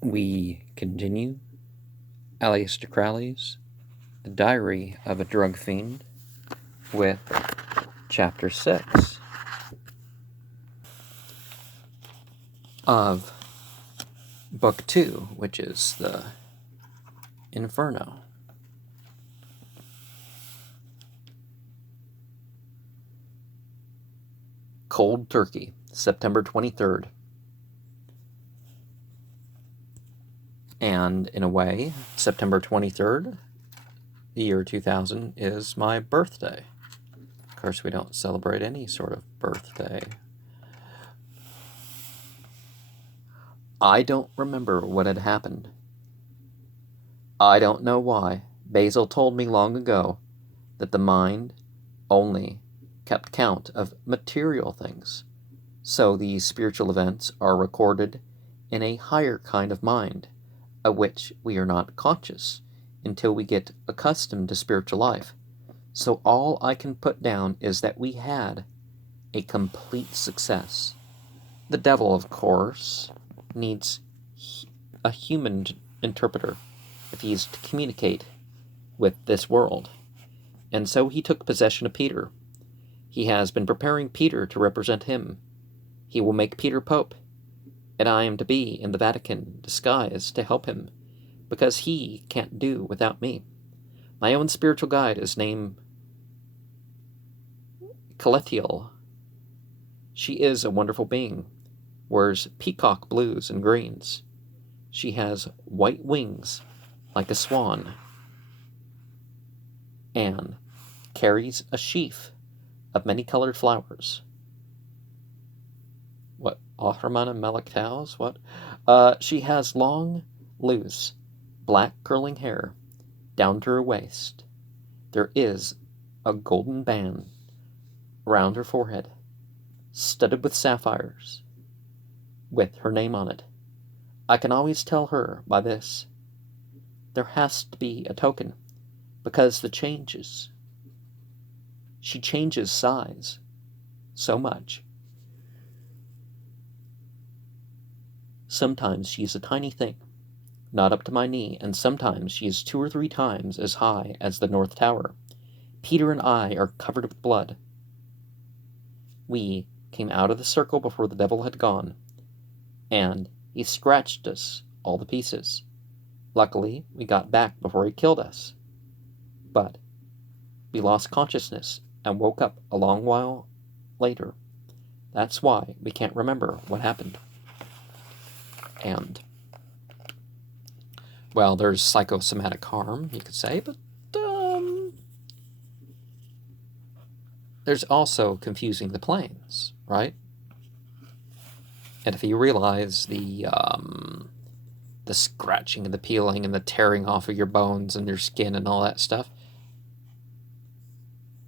We continue Aleister Crowley's The Diary of a Drug Fiend with Chapter 6 of Book 2, which is the Inferno. Cold Turkey, September 23rd. And in a way, September 23rd, the year 2000, is my birthday. Of course, we don't celebrate any sort of birthday. I don't remember what had happened. I don't know why. Basil told me long ago that the mind only kept count of material things. So these spiritual events are recorded in a higher kind of mind, of which we are not conscious until we get accustomed to spiritual life. So all I can put down is that we had a complete success. The devil, of course, needs a human interpreter if he is to communicate with this world. And so he took possession of Peter. He has been preparing Peter to represent him. He will make Peter Pope, and I am to be in the Vatican disguised to help him, because he can't do without me. My own spiritual guide is named Caletiel. She is a wonderful being, wears peacock blues and greens. She has white wings like a swan, and carries a sheaf of many-colored flowers. What, Ahriman and Melektaus? What? She has long, loose, black curling hair down to her waist. There is a golden band around her forehead, studded with sapphires, with her name on it. I can always tell her by this. There has to be a token, because she changes size so much. Sometimes she is a tiny thing, not up to my knee, and sometimes she is 2 or 3 times as high as the North Tower. Peter and I are covered with blood. We came out of the circle before the devil had gone, and he scratched us all to pieces. Luckily, we got back before he killed us. But we lost consciousness and woke up a long while later. That's why we can't remember what happened. And, well, there's psychosomatic harm, you could say, but there's also confusing the planes, right? And if you realize the scratching and the peeling and the tearing off of your bones and your skin and all that stuff,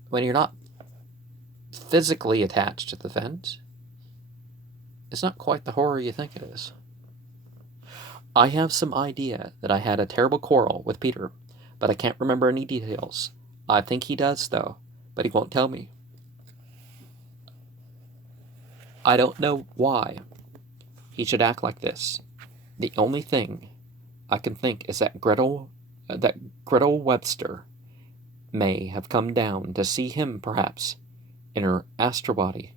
when you're not physically attached to the vent, it's not quite the horror you think it is. I have some idea that I had a terrible quarrel with Peter, but I can't remember any details. I think he does, though, but he won't tell me. I don't know why he should act like this. The only thing I can think is that Gretel Webster may have come down to see him, perhaps, in her astral body,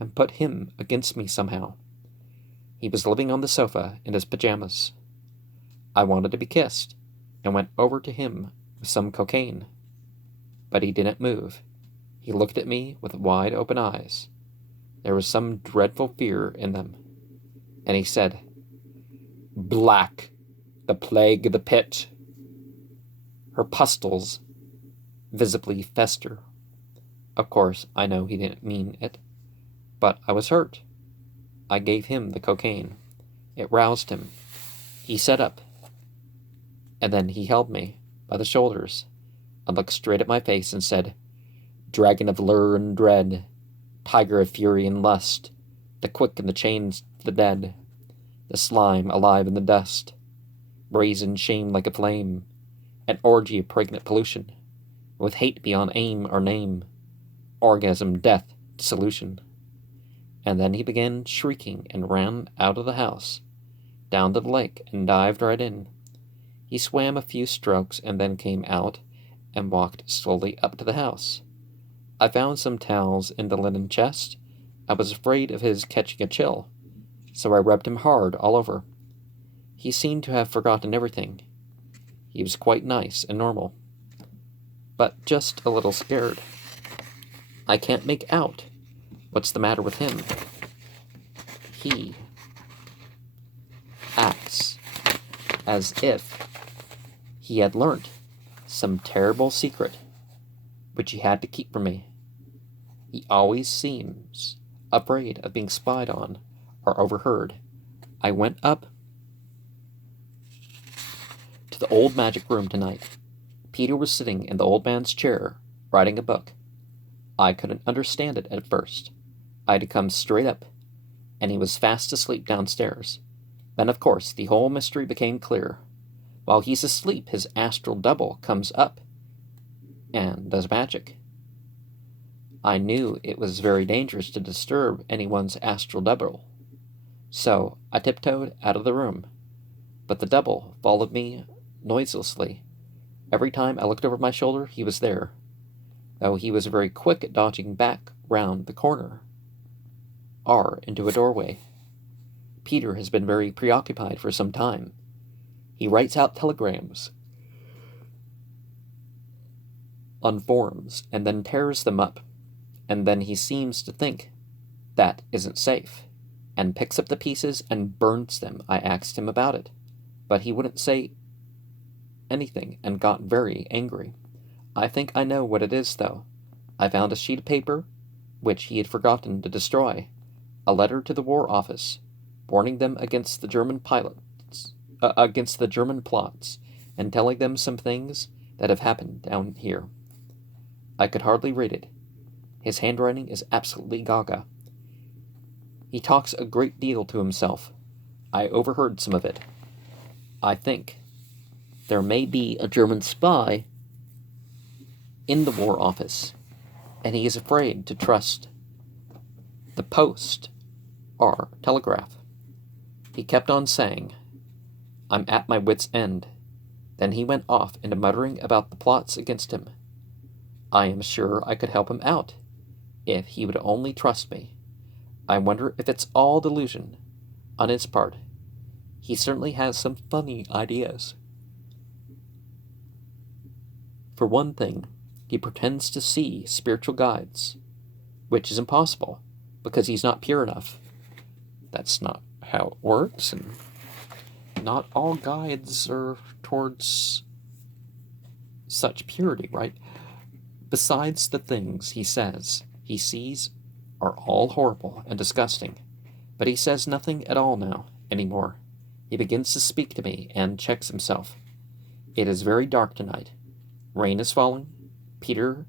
and put him against me somehow. He was living on the sofa in his pajamas. I wanted to be kissed, and went over to him with some cocaine. But he didn't move. He looked at me with wide open eyes. There was some dreadful fear in them. And he said, "Black, the plague of the pit." Her pustules visibly fester. Of course, I know he didn't mean it, but I was hurt. I gave him the cocaine. It roused him. He sat up, and then he held me by the shoulders and looked straight at my face and said, "Dragon of lure and dread, tiger of fury and lust, the quick in the chains to the dead, the slime alive in the dust, brazen shame like a flame, an orgy of pregnant pollution, with hate beyond aim or name, orgasm, death, dissolution." And then he began shrieking and ran out of the house. down to the lake and dived right in. He swam a few strokes and then came out and walked slowly up to the house. I found some towels in the linen chest. I was afraid of his catching a chill, so I rubbed him hard all over. He seemed to have forgotten everything. He was quite nice and normal, but just a little scared. I can't make out what's the matter with him. He acts as if he had learnt some terrible secret which he had to keep from me. He always seems afraid of being spied on or overheard. I went up to the old magic room tonight. Peter was sitting in the old man's chair, writing a book. I couldn't understand it at first. I had to come straight up, and he was fast asleep downstairs. Then, of course, the whole mystery became clear. While he's asleep, his astral double comes up and does magic. I knew it was very dangerous to disturb anyone's astral double, so I tiptoed out of the room. But the double followed me noiselessly. Every time I looked over my shoulder, he was there, though he was very quick at dodging back round the corner or into a doorway. Peter has been very preoccupied for some time. He writes out telegrams on forums and then tears them up, and then he seems to think that isn't safe, and picks up the pieces and burns them. I asked him about it, but he wouldn't say anything and got very angry. I think I know what it is, though. I found a sheet of paper which he had forgotten to destroy, a letter to the War Office, warning them against the German against the German plots, and telling them some things that have happened down here. I could hardly read it. His handwriting is absolutely gaga. He talks a great deal to himself. I overheard some of it. I think there may be a German spy in the War Office, and he is afraid to trust the post or telegraph. He kept on saying, "I'm at my wit's end." Then he went off into muttering about the plots against him. I am sure I could help him out, if he would only trust me. I wonder if it's all delusion on his part. He certainly has some funny ideas. For one thing, he pretends to see spiritual guides, which is impossible, because he's not pure enough. That's not how it works, and not all guides are towards such purity, right? Besides, the things he says he sees are all horrible and disgusting, but he says nothing at all now anymore. He begins to speak to me and checks himself. It is very dark tonight. Rain is falling. Peter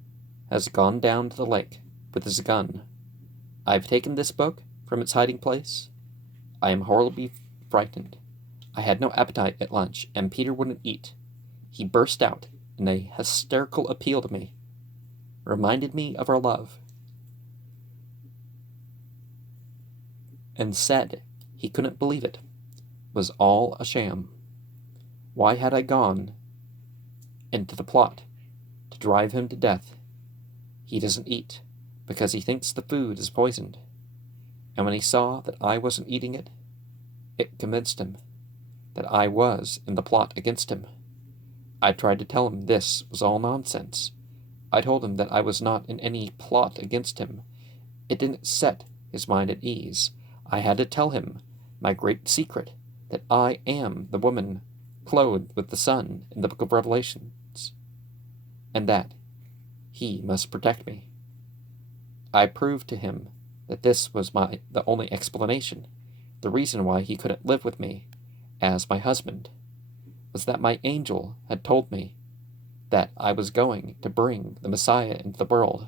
has gone down to the lake with his gun. I've taken this book from its hiding place. I am horribly frightened. I had no appetite at lunch, and Peter wouldn't eat. He burst out in a hysterical appeal to me, reminded me of our love, and said he couldn't believe it was all a sham. Why had I gone into the plot to drive him to death? He doesn't eat because he thinks the food is poisoned, and when he saw that I wasn't eating it, it convinced him that I was in the plot against him. I tried to tell him this was all nonsense. I told him that I was not in any plot against him. It didn't set his mind at ease. I had to tell him my great secret, that I am the woman clothed with the sun in the book of Revelations, and that he must protect me. I proved to him that this was the only explanation. The reason why he couldn't live with me as my husband was that my angel had told me that I was going to bring the Messiah into the world.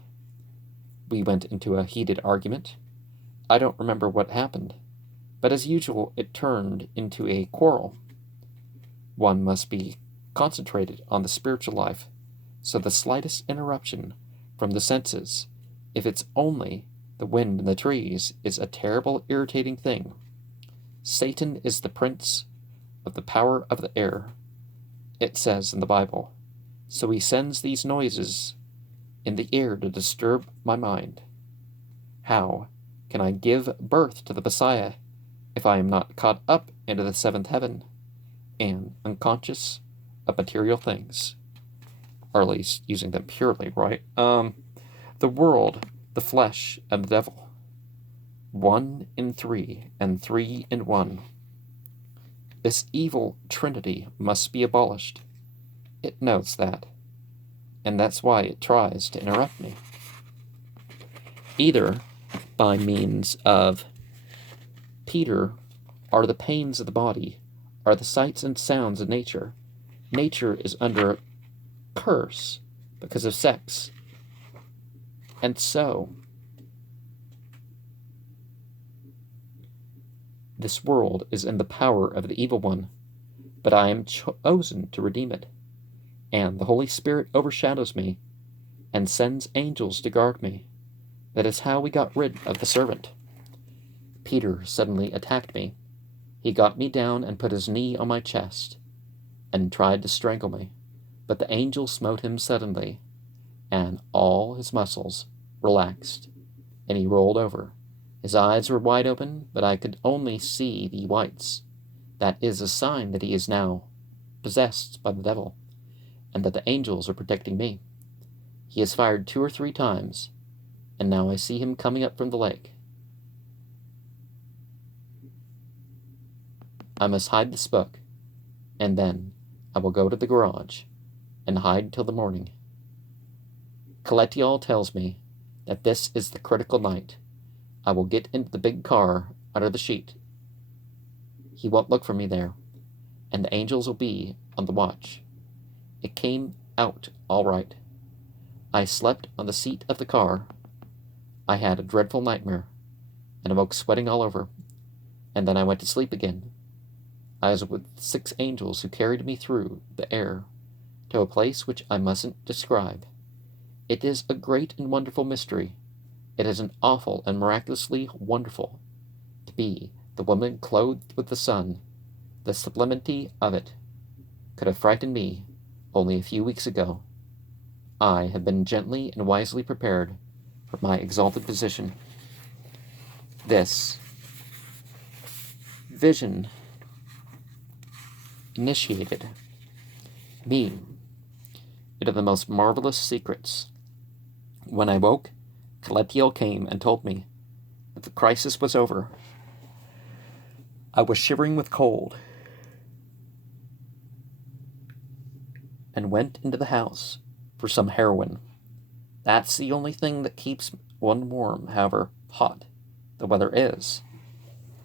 We went into a heated argument. I don't remember what happened, but as usual it turned into a quarrel. One must be concentrated on the spiritual life, so the slightest interruption from the senses, if it's only the wind in the trees, is a terrible irritating thing. Satan is the prince of the power of the air, it says in the Bible. So he sends these noises in the air to disturb my mind. How can I give birth to the Messiah if I am not caught up into the seventh heaven and unconscious of material things? Or at least using them purely, right? The world, the flesh, and the devil. 1 in 3, and 3 in 1. This evil trinity must be abolished. It knows that, and that's why it tries to interrupt me. Either by means of Peter are the pains of the body, are the sights and sounds of nature. Nature is under a curse because of sex. And so, this world is in the power of the evil one, but I am chosen to redeem it. And the Holy Spirit overshadows me and sends angels to guard me. That is how we got rid of the servant. Peter suddenly attacked me. He got me down and put his knee on my chest and tried to strangle me, but the angel smote him suddenly, and all his muscles relaxed, and he rolled over. His eyes were wide open, but I could only see the whites. That is a sign that he is now possessed by the devil, and that the angels are protecting me. He has fired 2 or 3 times, and now I see him coming up from the lake. I must hide this book, and then I will go to the garage and hide till the morning. Caletial tells me that this is the critical night. I will get into the big car under the sheet. He won't look for me there, and the angels will be on the watch. It came out all right. I slept on the seat of the car. I had a dreadful nightmare, and awoke sweating all over, and then I went to sleep again. I was with 6 angels who carried me through the air to a place which I mustn't describe. It is a great and wonderful mystery. It is an awful and miraculously wonderful to be the woman clothed with the sun. The sublimity of it could have frightened me only a few weeks ago. I have been gently and wisely prepared for my exalted position. This vision initiated me into the most marvelous secrets. When I woke, Caletiel came and told me that the crisis was over. I was shivering with cold and went into the house for some heroin. That's the only thing that keeps one warm, however hot the weather is.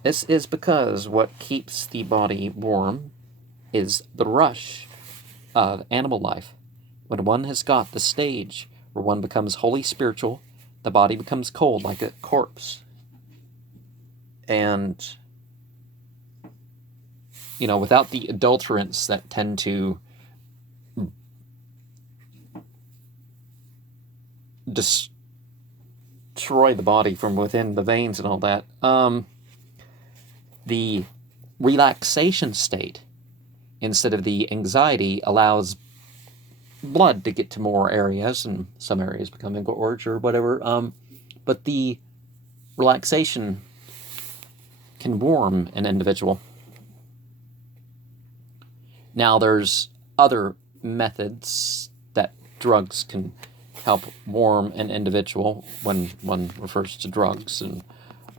This is because what keeps the body warm is the rush of animal life. When one has got the stage where one becomes wholly spiritual, the body becomes cold like a corpse. And, without the adulterants that tend to destroy the body from within, the veins and all that, the relaxation state, instead of the anxiety, allows blood to get to more areas, and some areas become engorged or whatever. But the relaxation can warm an individual. Now, there's other methods that drugs can help warm an individual when one refers to drugs and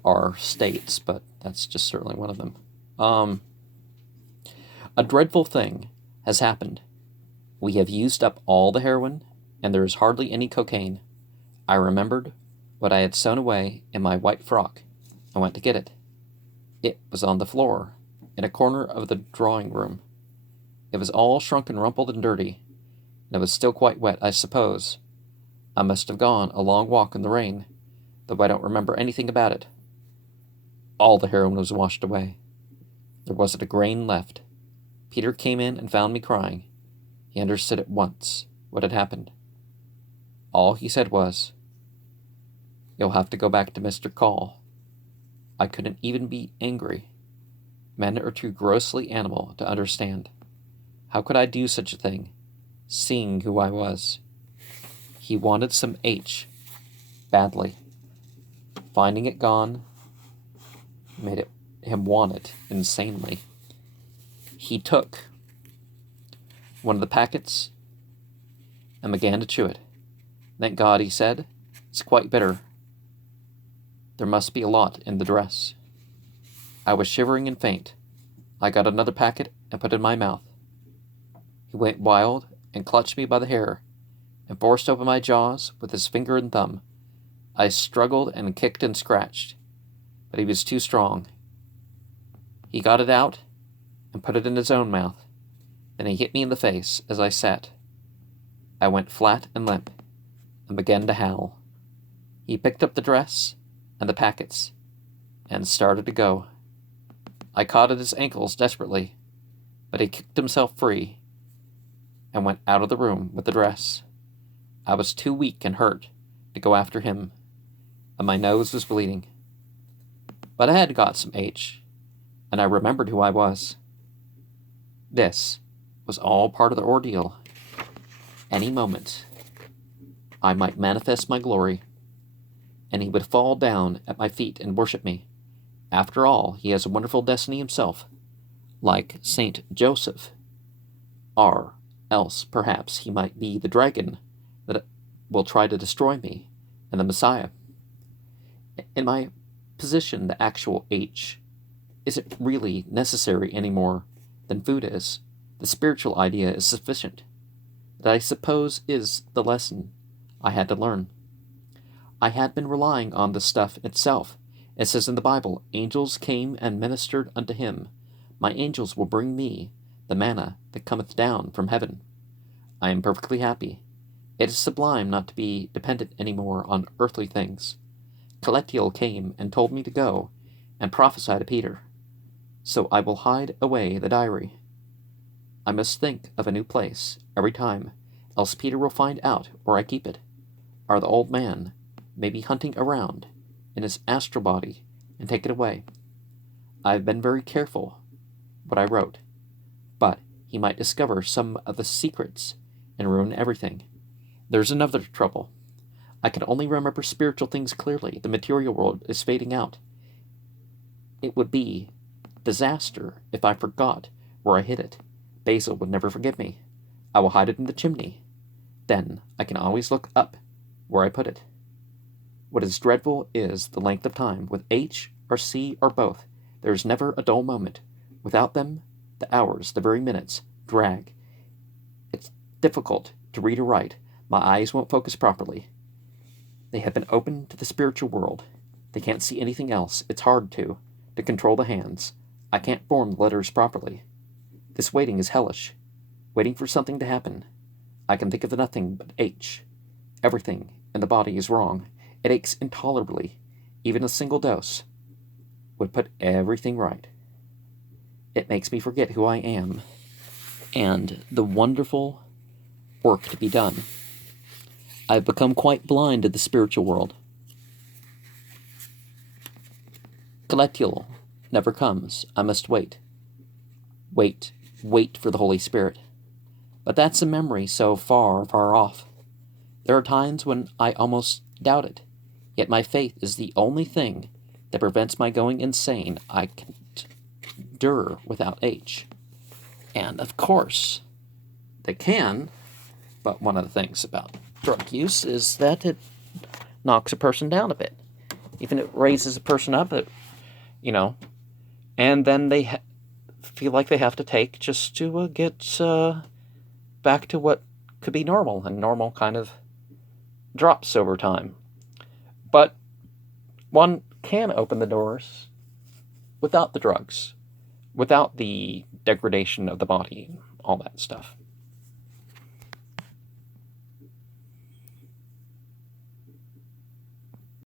our states, but that's just certainly one of them. A dreadful thing has happened. We have used up all the heroin, and there is hardly any cocaine. I remembered what I had sewn away in my white frock. I went to get it. It was on the floor, in a corner of the drawing room. It was all shrunk and rumpled and dirty, and it was still quite wet, I suppose. I must have gone a long walk in the rain, though I don't remember anything about it. All the heroin was washed away. There wasn't a grain left. Peter came in and found me crying. He understood at once what had happened. All he said was, "You'll have to go back to Mr. Call." I couldn't even be angry. Men are too grossly animal to understand. How could I do such a thing, seeing who I was? He wanted some H, badly. Finding it gone made him want it insanely. He took one of the packets and began to chew it. Thank God, he said. It's quite bitter. There must be a lot in the dress. I was shivering and faint. I got another packet and put it in my mouth. He went wild and clutched me by the hair and forced open my jaws with his finger and thumb. I struggled and kicked and scratched, but he was too strong. He got it out and put it in his own mouth. Then he hit me in the face as I sat. I went flat and limp and began to howl. He picked up the dress and the packets and started to go. I caught at his ankles desperately, but he kicked himself free and went out of the room with the dress. I was too weak and hurt to go after him, and my nose was bleeding. But I had got some H, and I remembered who I was. This was all part of the ordeal. Any moment, I might manifest my glory, and he would fall down at my feet and worship me. After all, he has a wonderful destiny himself, like Saint Joseph. Or else, perhaps, he might be the dragon that will try to destroy me, and the Messiah. In my position, the actual H isn't really necessary any more than food is. The spiritual idea is sufficient. That, I suppose, is the lesson I had to learn. I had been relying on the stuff itself. It says in the Bible, angels came and ministered unto him. My angels will bring me the manna that cometh down from heaven. I am perfectly happy. It is sublime not to be dependent any more on earthly things. Caletiel came and told me to go and prophesy to Peter. So I will hide away the diary. I must think of a new place every time, else Peter will find out where I keep it, or the old man may be hunting around in his astral body and take it away. I have been very careful what I wrote, but he might discover some of the secrets and ruin everything. There's another trouble. I can only remember spiritual things clearly. The material world is fading out. It would be disaster if I forgot where I hid it. Basil would never forgive me. I will hide it in the chimney. Then I can always look up where I put it. What is dreadful is the length of time. With H or C or both, there is never a dull moment. Without them, the hours, the very minutes, drag. It's difficult to read or write. My eyes won't focus properly. They have been opened to the spiritual world. They can't see anything else. It's hard to control the hands. I can't form the letters properly. This waiting is hellish. Waiting for something to happen. I can think of nothing but H. Everything in the body is wrong. It aches intolerably. Even a single dose would put everything right. It makes me forget who I am and the wonderful work to be done. I've become quite blind to the spiritual world. Caletiel never comes. I must wait. Wait for the Holy Spirit. But that's a memory so far, far off. There are times when I almost doubt it. Yet my faith is the only thing that prevents my going insane. I can't endure without H. And, of course, they can, but one of the things about drug use is that it knocks a person down a bit. Even it raises a person up, and then they feel like they have to take just to get back to what could be normal, and normal kind of drops over time. But one can open the doors without the drugs, without the degradation of the body, all that stuff.